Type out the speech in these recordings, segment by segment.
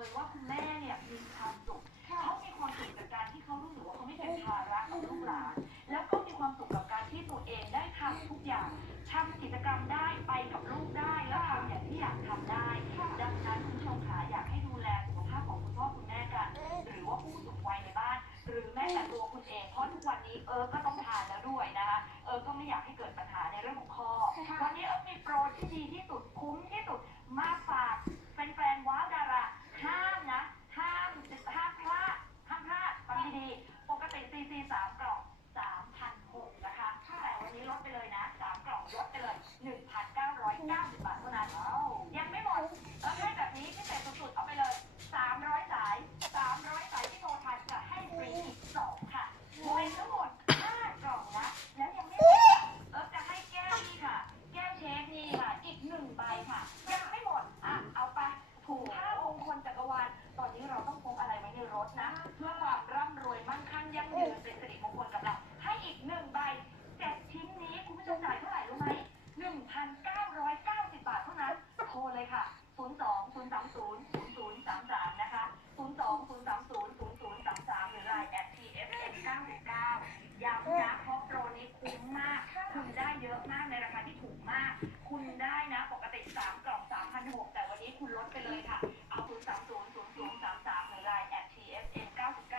เลยว่าคุณแม่เนี่ยมีความสุขเขามีความสุขกับการที่เขารู้สึกว่าเขาไม่เป็นภาระกับลูกหลานแล้วก็มีความสุขกับการที่ตัวเองได้ทำทุกอย่างทำกิจกรรมได้ไปกับลูกได้แล้วทำอย่างที่อยากทำได้ดังนั้นคุณผู้ชมขาอยากให้ดูแลสุขภาพของคุณพ่อคุณแม่กันหรือว่าผู้สูงวัยในบ้านหรือแม้แต่ตัวคุณเองเพราะทุกวันนี้ก็ต้องทานแล้วด้วยนะคะก็ไม่อยากให้เกิดปัญหาในเรื่องของข้อวันนี้มีโปรที่ดีที่สุดคุ้มที่สุดมาฝากแฟนๆว้าวดาราห้ามนะห้ามพลาดฟังดีๆปกติซีซี3 กล่อง 3,600 นะคะแต่วันนี้ลดไปเลยนะ3 กล่องลดไปเลย 1,990 บาทเท่านั้นยังไม่หมดให้แบบนี้พิเศษสุดๆเอาไปเลย300 สายที่โทรทันจะให้ฟรีอีก2ค่ะเป็นทั้งหมด5 กล่องนะแล้วยังไม่หมดจะให้แก้วนี่ค่ะแก้วเชฟนี่ค่ะอีก1 ใบค่ะยังไม่หมดเอาไปถุงผ้ามงคลจักรวาลตอนนี้เราต้องพกอะไรไว้ในรถนะเพื่อความร่ำรวยมั่งคั่งยั่งยืนเป็นสิริมงคลกับเราให้อีก1 ใบ7 ชิ้นนี้คุณผู้ชมจ่ายเท่าไหร่รู้ไหม 1,990 บาทเท่านั้นโทรเลยค่ะ02-030-0033นะคะ02-030-0033หรือ LINE @TFM99ย้ำนะเพราะโปรนี้คุ้มมากคุณได้เยอะมากในราคาที่ถูกมากคุณได้นะปกติ3 กล่อง 3,600 แต่วันนี้คุณลดไปเลยค่ะเอา030-0033หรือ LINE @TFM99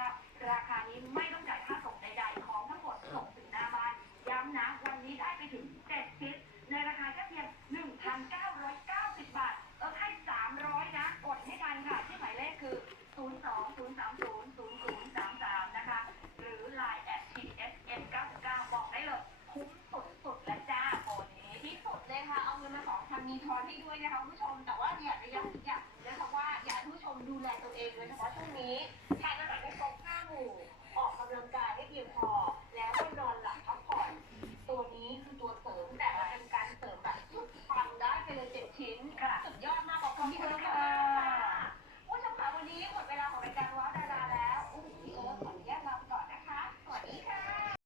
ราคานี้ไม่ต้องจ่ายค่าส่งใดๆของทั้งหมดส่งถึงหน้าบ้านย้ำนะวันนี้ได้ไปถึง7 ชิ้นในราคาแค่เพียง 1,990 บาทให้300นะกดให้ทันค่ะที่หมายเลขคือ02-030-0033นะคะหรือ LINE @TFM99บอกได้เลยคุ้มสุดๆและจ้าโปรนี้ที่สุดเลยค่ะเอาเงินมา2,000มีทอนให้ด้วยนะคะคุณผู้ชมแต่ว่าอยากจะย้ำอีกอย่างนะคะว่าอยากให้คุณผู้ชมดูแลตัวเองโดยเฉพาะช่วงนี้